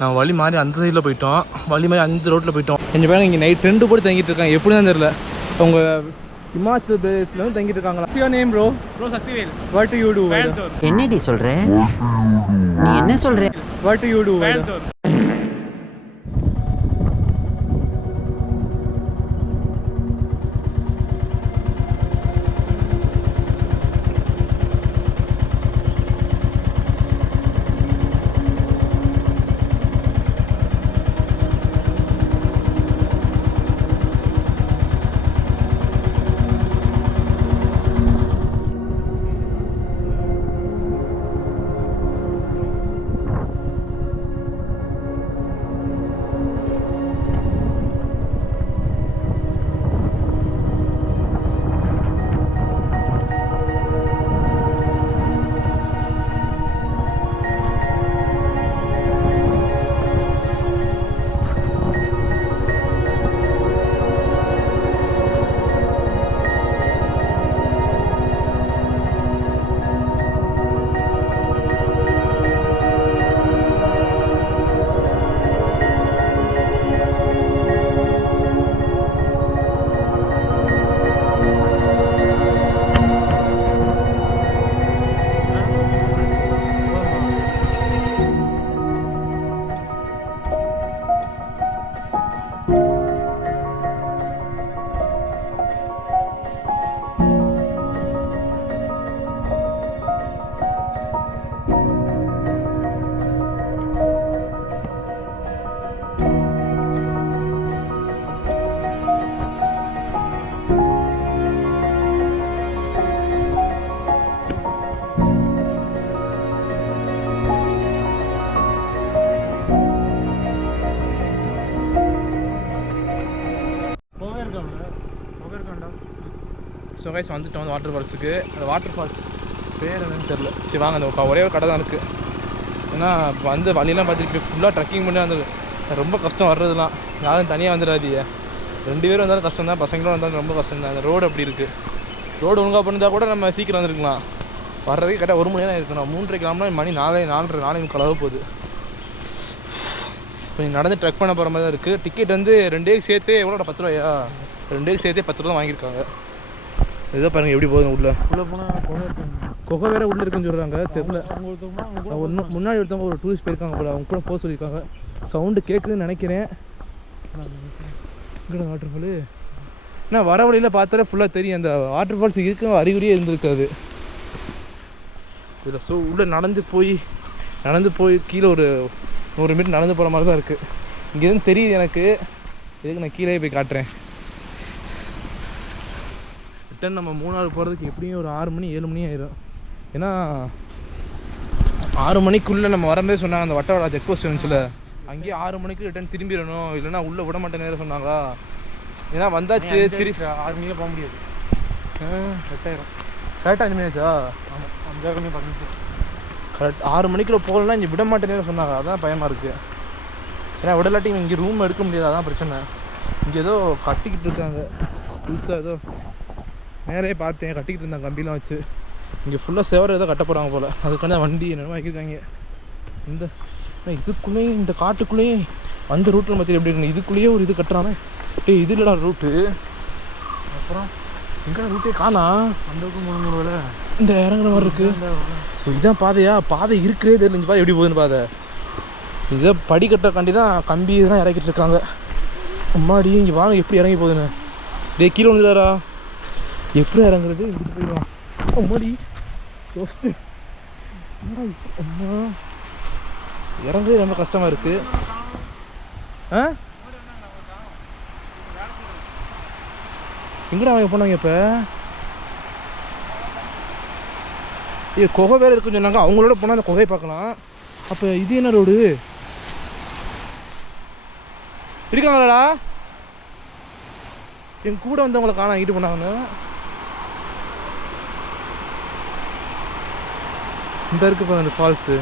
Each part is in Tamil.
நான் வழி மாதிரி அந்த சைடில் போயிட்டோம், வழி மாதிரி அந்த ரோட்டில் போயிட்டோம். கொஞ்சம் பேர் இங்கே நைட் 2 போட்டு தங்கிட்டு இருக்காங்க, எப்படி தான் தெரியல. அவங்க ஹிமாச்சல் பிரதேஷ்ல வந்து தங்கிட்டு இருக்காங்களா. What's your name bro? Bro Saktivel. What do you do? என்னடி சொல்ற? நீ என்ன சொல்ற? What do you do? So guys வந்துட்டோம் அந்த வாட்டர் ஃபால்ஸுக்கு. அந்த வாட்டர் ஃபால்ஸ் பேர் என்னன்னு தெரில. சரி வாங்க, அந்த ஒரே ஒரு கடை தான் இருக்குது. ஏன்னா இப்போ வந்து வழியெல்லாம் பார்த்துட்டு ஃபுல்லாக ட்ரக்கிங் பண்ணி வந்தது ரொம்ப கஷ்டம் வர்றதுலாம். யாரும் தனியாக வந்துடாதீங்க, 2 பேரும் வந்தாலும் கஷ்டம் தான், பசங்களும் வந்தாலும் ரொம்ப கஷ்டம் தான். அந்த ரோடு அப்படி இருக்குது. ரோடு ஒழுங்காக பண்ணிருந்தால் கூட நம்ம சீக்கிரம் வந்துருக்கலாம். வர்றதுக்கு கரெக்டாக 1 மணி நேரம் இருக்கணும். 3:30 கிளம்புனா மணி 4:30 கலவு போகுது. கொஞ்சம் நடந்து ட்ரக் பண்ண போகிற மாதிரி தான் இருக்குது. டிக்கெட் வந்து 2 டேக்கு சேர்த்தே எவ்வளோ 10 ரூபாயா? 2 டேக்கு சேர்த்தே 10 ரூபா வாங்கியிருக்காங்க. இதை பாருங்கள் எப்படி போகுது. உள்ளே போனால் குகை வேறு உள்ளே இருக்குன்னு சொல்கிறாங்க, தெரில. முன்னாடி ஒருத்தவங்க ஒரு டூரிஸ்ட் போயிருக்காங்க போல, அவங்க கூட போக சொல்லியிருக்காங்க. சவுண்டு கேட்குதுன்னு நினைக்கிறேன். இங்கே வாட்டர் ஃபாலு ஏன்னா வர வழியில் பார்த்தாலே ஃபுல்லாக தெரியும். அந்த வாட்டர் ஃபால்ஸ் இருக்க அறிகுறியே இருந்திருக்காது இதில். ஸோ உள்ளே நடந்து போய் கீழே ஒரு 100 மீட்டர் நடந்து போகிற மாதிரி தான் இருக்குது. இங்கேருந்து தெரியுது எனக்கு. இதுக்கு நான் கீழே போய் காட்டுறேன். ரிட்டன் நம்ம மூணாறு போகிறதுக்கு எப்படியும் ஒரு 6 மணி 7 மணி ஆயிடும். ஏன்னா 6 மணிக்குள்ளே நம்ம வரும்போது சொன்னாங்க, அந்த வட்டவடா செக் போஸ்ட் இருந்துச்சுல, அங்கேயே 6 மணிக்கு ரிட்டன் திரும்பிடணும், இல்லைன்னா உள்ளே விட மாட்டேன் நேரம் சொன்னாங்களா. ஏன்னா வந்தாச்சு திருப்பி 6 மணிக்கு போக முடியாது. கரெக்டாக 5 மணி ஆச்சா? ஆமாம், 5 மணி 10 நிமிஷம் கரெக்ட். 6 மணிக்குள்ளே போகலன்னா இங்கே விட மாட்டேன் நேரம் சொன்னாங்க. அதான் பயமாக இருக்குது. ஏன்னா விடலாட்டி இங்கே ரூம் எடுக்க முடியாது, அதான் பிரச்சனை. இங்கே ஏதோ கட்டிக்கிட்டு இருக்காங்க புதுசாக, ஏதோ நேரே பார்த்தேன் கட்டிக்கிட்டு இருந்தாங்க கம்பிலாம் வச்சு. இங்கே ஃபுல்லாக சேவரை ஏதோ கட்ட போகிறாங்க போல், அதுக்கான வண்டி என்னென்ன வைக்கிருக்காங்க. இதுக்குள்ளேயும் இந்த காட்டுக்குள்ளேயும் அந்த ரூட்டில் மத்தியில் எப்படி இருக்குங்க, இதுக்குள்ளேயே ஒரு இது கட்டுறாங்க. இது இல்லைடா ரூட்டு. அப்புறம் எங்கே ரூட்டே காணா. அந்தவுக்கு 3 வேலை இந்த இறங்குற மாதிரி இருக்குது. இதுதான் பாதையா? பாதை இருக்கிறதே தெரியல. இங்கே பாதை எப்படி போகுதுன்னு பாதை. இதை படிக்கட்டக்காண்டி தான் கம்பி இதெல்லாம் இறக்கிட்டு இருக்காங்க. அம்மாடி இங்கே வாங்க எப்படி இறங்கி போகுதுன்னு. டே கீழே வந்துடாரா? எப்படி இறங்குறது? இப்படி போயிடுவான். அம்மாடி ஃபஸ்ட்டு அம்மா இறங்குறது ரொம்ப கஷ்டமாக இருக்குது. எங்கடா அவங்க போனாங்க இப்போ? குகை வேறு இருக்குன்னு சொன்னாங்க, அவங்களோட போனால் அந்த குகையை பார்க்கலாம். அப்போ இது என்ன ரோடு இருக்காங்களாடா? என் கூட வந்தவங்களை காண ஆகிட்டு போனாங்க. இந்த இருக்கு பாருங்க அந்த ஃபால்ஸு.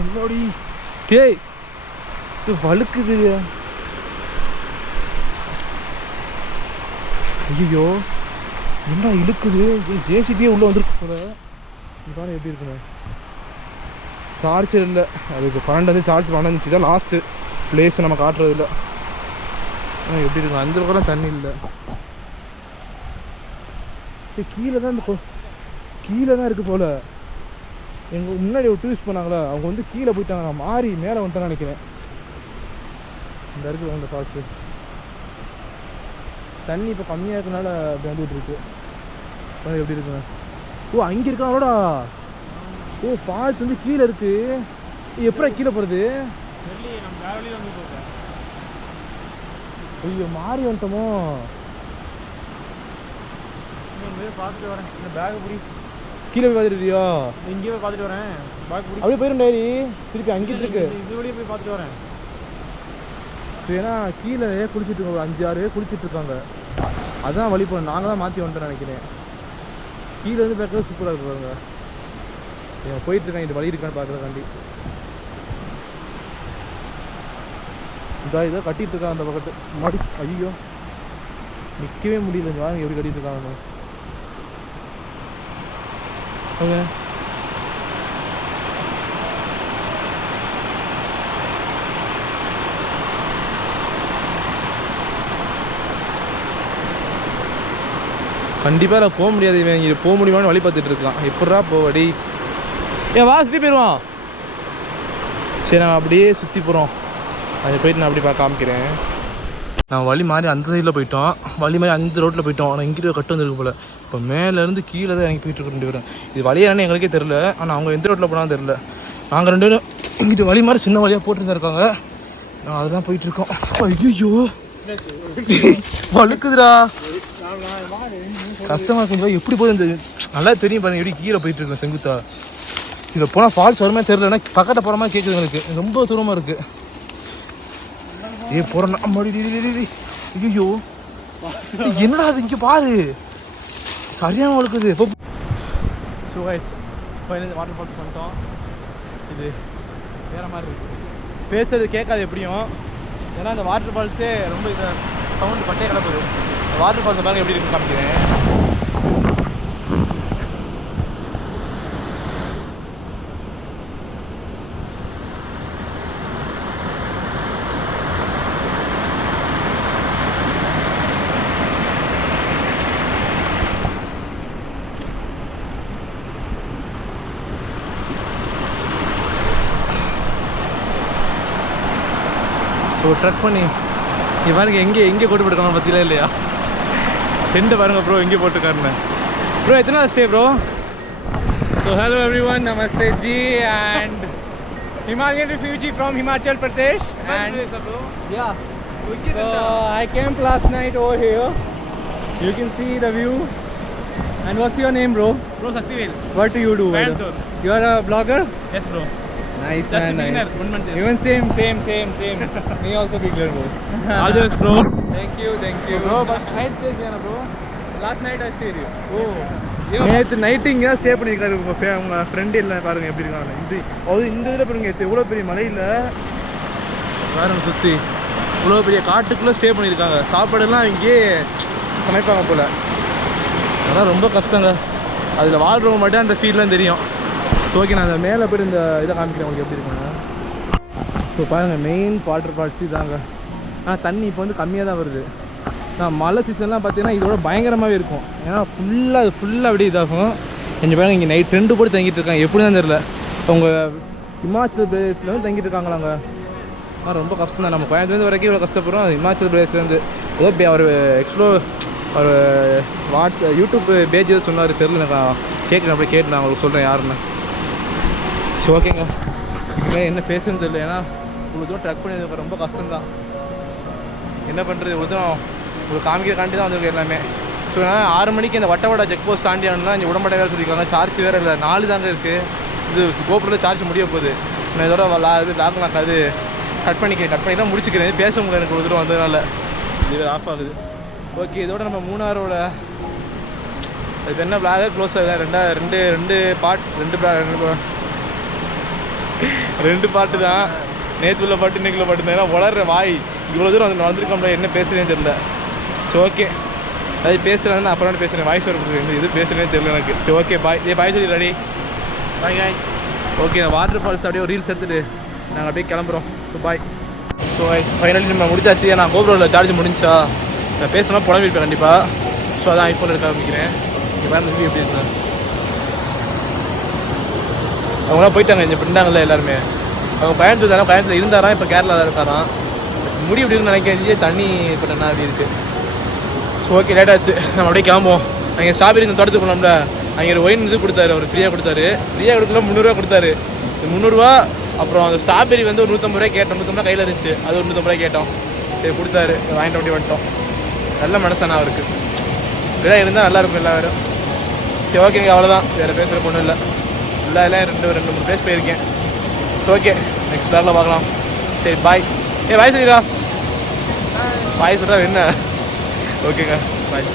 அம்மாடி டேய் இது வழுக்குது. ஐயோ என்ன இழுக்குது. ஜேசிபியே உள்ளே வந்துருக்கு போல. இது பாருங்க எப்படி இருக்குங்க. சார்ஜர் இல்லை, அதுக்கு 12 சார்ஜ் வந்துச்சு தான் லாஸ்ட்டு பிளேஸ் நம்ம காட்டுறது இல்லை. எப்படி இருக்கும் அந்த பக்கம் தண்ணி இல்லை. கீழே தான் கீழே தான் இருக்குது போல். எங்கள் முன்னாடி ஒரு டூரிஸ்ட் பண்ணாங்களா, அவங்க வந்து கீழே போயிட்டாங்க, நான் மாறி மேலே வந்துட்டேன்னு நினைக்கிறேன். இந்த இருக்குது அந்த ஃபால்ஸு. தண்ணி இப்போ கம்மியாக இருக்கனால அப்படி வந்துட்டு இருக்கு. எப்படி இருக்குங்க? ஓ அங்கே இருக்காங்களோடா. ஓ ஃபால்ஸ் வந்து கீழே இருக்கு. எப்படா கீழே போகிறது? ஐயோ மாறி வந்துட்டோமோ. பார்த்துட்டு வரேன். இந்த பேக் பிடி. கீழே போய் பார்த்துருக்கியா? இங்கேயே போய் பார்த்துட்டு வரேன். பேக் பிடி. அப்படியே போயிடும் டைரி. திருப்பி அங்கிட்டு இருக்கு. இது வழியே போய் பார்த்துட்டு வரேன். ஏன்னா கீழே குளிச்சுட்டு இருக்காங்க, 5-6 பேர் குளிச்சுட்டு இருக்காங்க. அதான் வழி போகணும். நாங்கள் தான் மாற்றி வந்துட்டோம் நினைக்கிறேன். கீழே வந்து பார்க்கறது சூப்பராக இருக்கு பாருங்க. இவன் போயிட்டுருக்கான், இது வழி இருக்கான்னு பார்க்குறதுக்காண்டி. இதாக கட்டிகிட்டு இருக்கான் அந்த பக்கத்து மாடி. ஐயோ நிற்கவே முடியல. இந்த வாங்க எப்படி கட்டிகிட்டு இருக்காங்க. ஓகே கண்டிப்பாக நான் போக முடியாது. இவன் இங்கே போக முடியுமான்னு வழி பார்த்துட்டு இருக்கான். எப்படா போவடி? ஏன் வா சுற்றி போயிடுவான். சரி நான் அப்படியே சுற்றி போகிறோம். அது போயிட்டு நான் அப்படி பார்க்க காமிக்கிறேன். நான் வழி மாதிரி அந்த சைடில் போயிட்டோம், வழி மாதிரி அந்த ரோட்டில் போயிட்டோம். ஆனால் இங்கிட்ட கட்டு வந்துருக்கு போல். இப்போ மேலேருந்து கீழே தான் இறங்கி போயிட்டு இருக்க 2 பேரும். இது வழியானு எங்களுக்கே தெரில. ஆனால் அவங்க எந்த ரோட்டில் போனாலும் தெரில. நாங்கள் 2 பேரும் இங்கிட்ட வழி மாதிரி சின்ன வழியாக போட்டு இருக்காங்க. நான் அதுதான் போயிட்டுருக்கோம். ஐயோ வழுக்குதுடா, கஷ்டமாக கொஞ்சம். எப்படி போகுது நல்லா தெரியும் பாருங்க. எப்படி கீழே போயிட்டு இருக்கோம் செங்குத்தா. இதில் போனால் ஃபால்ஸ் வருமே தெரிலன்னா பக்கத்தில் போகிற மாதிரி கேட்குது எங்களுக்கு. ரொம்ப தூரமாக இருக்குது. போகிறேன்னா ஐயோ என்னடா அது இங்கே பாரு, சரியான வழுக்குது. So guys final water falls பண்ணிட்டோம். இது வேறு மாதிரி இருக்குது. பேசுறது கேட்காது எப்படியும், ஏன்னா அந்த வாட்டர் ஃபால்ஸே ரொம்ப இதை சவுண்டு பட்டே கிளப்புது. வாட்டர் ஃபால்ஸை பாருங்க எப்படி இருக்குன்னு காமிக்கிறேன். ஸோ ட்ரக் பண்ணி இங்கே பாருங்க எங்கே கொண்டு போட்டுருக்காங்க பற்றிலாம் இல்லையா? டென்ட்டை பாருங்க ப்ரோ எங்கே போட்டுருக்காருன்னு. ப்ரோ எத்தனை நாள் stay bro? So hello every one, Namaste G and Himalayan refugee from Himachal Pradesh. And yeah, so I camped last night over here. You can see the view. And what's your name bro? Bro Saktivel. What do you do? You are a blogger? Yes bro. Nice Just man, a nice. 1 month. Even same. Me also beginner bro. All the best bro. Thank you. Bro, but nice place here bro. Last night I stayed here. Oh. நேற்று நைட்டு இங்கே ஸ்டே பண்ணியிருக்காரு உங்கள் ஃப்ரெண்டு இல்லை பாருங்கள் எப்படி இருக்காங்க. இந்த இதில் பாருங்க எவ்வளோ பெரிய மலையில் பாருங்க சுற்றி இவ்வளோ பெரிய காட்டுக்குள்ளே ஸ்டே பண்ணியிருக்காங்க. சாப்பாடுலாம் இங்கேயே சமைப்பாங்க போல். அதெல்லாம் ரொம்ப கஷ்டங்க. அதில் வாழ்றவங்க மட்டும் அந்த ஃபீல்லாம் தெரியும். ஸோ ஓகே நான் அந்த மேலே போய்ட்டு இந்த இதை காமிக்கிறேன் உங்களுக்கு எப்படி இருக்குங்க. ஸோ பாருங்கள் மெயின் வாட்டர் ஃபால்ஸ் இதாங்க. ஆனால் தண்ணி இப்போ வந்து கம்மியாக தான் வருது. நான் மழை சீசன்லாம் பார்த்தீங்கன்னா இதோட பயங்கரமாகவே இருக்கும். ஏன்னா ஃபுல்லாக அப்படியே இதாகும். கொஞ்சம் பாருங்க இங்கே நைட் 2 போட்டு தங்கிட்டு இருக்காங்க. எப்படி தான் தெரில. அவங்க இமாச்சல் பிரதேசில் வந்து தங்கிட்டு இருக்காங்களாங்க. ரொம்ப கஷ்டம் தான். நம்ம கோயம்புத்தூர்லேருந்து வரைக்கும் இவ்வளோ கஷ்டப்படுறோம். இமாச்சல் பிரதேஷ்லேருந்து ஏதோ அவர் அவர் யூடியூப் பேஜ் சொன்னார் தெரில. எனக்கு கேட்குறேன், அப்படியே கேட்டு நான் உங்களுக்கு சொல்கிறேன் யாருன்னு. சரி ஓகேங்க. இதுக்கு என்ன பேசுன்னு தெரியல. ஏன்னா இவ்வளோ தூரம் ட்ரக் பண்ணி ரொம்ப கஷ்டம்தான். என்ன பண்ணுறது, இவ்வளோ தூரம் உங்களுக்கு காமிக்கிறக்காண்டி தான் வந்திருக்கு எல்லாமே. ஸோ நான் 6 மணிக்கு இந்த வட்டவடா செக் போஸ்ட் தாண்டி ஆனா இங்கே உடம்பட வேறு சொல்லியிருக்காங்க. சார்ஜ் வேறு இல்லை, 4 தாங்க இருக்குது. இது கோபுரத்தில் சார்ஜ் முடிய போகுது. நான் இதோட லாக் நான் அது கட் பண்ணி தான் முடிச்சுக்கிறேன். பேச முடியல எனக்கு ஒரு தூரம் வந்ததுனால. இது ஆஃப் ஆகுது. ஓகே, இதோட நம்ம மூணாரோட இது என்ன விளாக க்ளோஸ் ஆகுது. ரெண்டு பாட்டு தான். நேற்று உள்ள பாட்டு இன்றைக்குள்ள பாட்டு தான். ஏன்னா வளர்ற வாய் இவ்வளோ தூரம் வந்து வளர்ந்துருக்கோம்ல, என்ன பேசுகிறேன்னு தெரியல. ஸோ ஓகே, அது பேசுகிறேன். நான் அப்புறம் பேசுகிறேன். வாய்ஸ் வர இது பேசுகிறேன்னு தெரியல எனக்கு. சரி ஓகே, பாய். பாய் சொல்லி ரெடி. பாய் காய். ஓகே வாட்டர் ஃபால்ஸ் அப்படியே ஒரு ரீல்ஸ் எடுத்துகிட்டு நாங்கள் அப்படியே கிளம்புறோம். So bye. ஸோ ஃபைனலி நம்ம முடிச்சாச்சு. நான் கோபுரோவில் சார்ஜ் முடிஞ்சா நான் பேசினா புலம்பிருப்பேன் கண்டிப்பாக. ஸோ அதான் ஐஃபோன் எடுக்க ஆரம்பிக்கிறேன். இங்கே வேறு ரிவ்யூ எப்படி இருந்தாங்க அவங்களாம் போயிட்டாங்க. இங்கே பின்னாங்கல்ல எல்லாருமே. அவங்க கோயம்புத்தூர் தானே, கோயம்புத்தூர் இருந்தாராம், இப்போ கேரளாவில் இருக்காராம். முடி இப்படி இருக்குன்னு நினைக்கிறேன். தண்ணி இப்போ என்ன அப்படி இருக்குது. ஸோ ஓகே லேட் ஆச்சு, நம்ம அப்படியே கிளம்புவோம். அங்கே ஸ்ட்ராபெரி இந்த தோட்டத்துக்கு போனோம்ல, அங்கே ஒரு ஒயின் இது கொடுத்தாரு, அவர் ஃப்ரீயாக கொடுத்தாரு. ஃப்ரீயாக கொடுக்கல 300 கொடுத்தாரு. 300 அப்புறம் அந்த ஸ்ட்ராபெரி வந்து ஒரு 150 ரூபாய் கேட்டோம். 150 கையில் இருந்துச்சு, அது ஒரு 150 ரூபாய் கேட்டோம். சரி கொடுத்தாரு, வாங்கிட்டு வண்டி வந்துட்டோம். நல்ல மனசானா அவருக்கு. இப்படிதான் இருந்தால் நல்லாயிருக்கும் எல்லாரும். சரி ஓகேங்க, அவ்வளோதான். வேறு பேசுகிற பொண்ணும் இல்லை. எல்லாம் 2-3 பிளேஸ் போயிருக்கேன். ஸோ ஓகே, நெக்ஸ்ட் வேரில் பார்க்கலாம். சரி பாய். பாய் சொல்லிடா. பாய் சொல்கிறா என்ன. ஓகேங்க பாய்.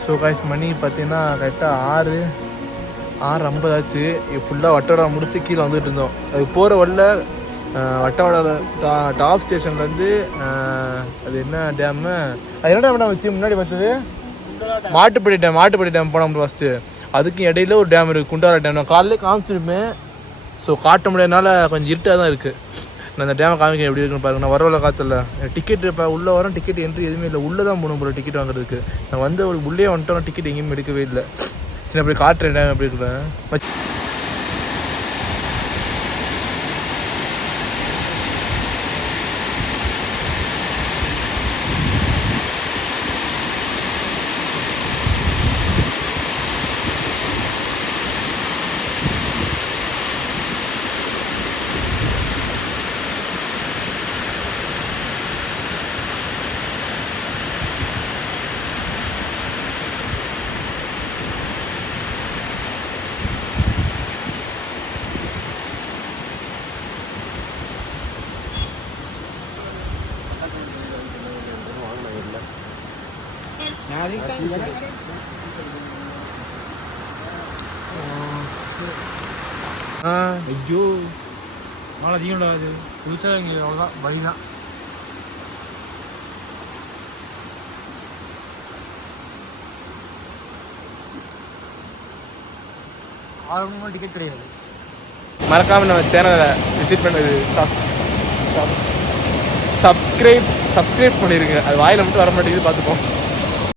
ஸோ காய்ஸ் மணி பார்த்தீங்கன்னா கரெக்டாக 6:50 ஆச்சு. ஃபுல்லாக வட்டோட முடிச்சுட்டு கீழே வந்துட்டு இருந்தோம். அது போகிற வழில வட்டோட டாப் ஸ்டேஷன்லேருந்து அது என்ன டேமு, அது என்ன டேம் வச்சு முன்னாடி பார்த்தது மாட்டுப்பட்டி டேம் போனோம் ஃபஸ்ட்டு. அதுக்கு இடையில ஒரு டேம் இருக்குது, குண்டாரா டேம். நான் காலையிலே காமிச்சிருப்பேன். ஸோ காட்ட முடியாதனால கொஞ்சம் இருட்டாக தான் இருக்குது. நான் அந்த டேமை காமிக்க எப்படி இருக்குன்னு பாருங்க. நான் வரவில்ல காற்றுல டிக்கெட் இப்போ உள்ளே வரோம். டிக்கெட் என்ட்ரி எதுவுமே இல்லை. உள்ளே தான் போகணும் போல டிக்கெட் வாங்குறதுக்கு. நான் வந்து அவளுக்கு உள்ளே வந்துட்டோம். டிக்கெட் எங்கேயுமே எடுக்கவே இல்லை. சரி அப்படி காட்டுறேன் டேம் எப்படி இருக்குல்ல. ஐயோ மழை அதிகம்டா. அது குளிச்சா இங்கே அவ்வளோதான், வழி தான். டிக்கெட் கிடையாது. மறக்காமல் நம்ம சேனலை விசிட் பண்ணது சப்ஸ்கிரைப் பண்ணிடுங்க. அது வாயில் மட்டும் வர மாட்டேங்குது, பார்த்துப்போம்.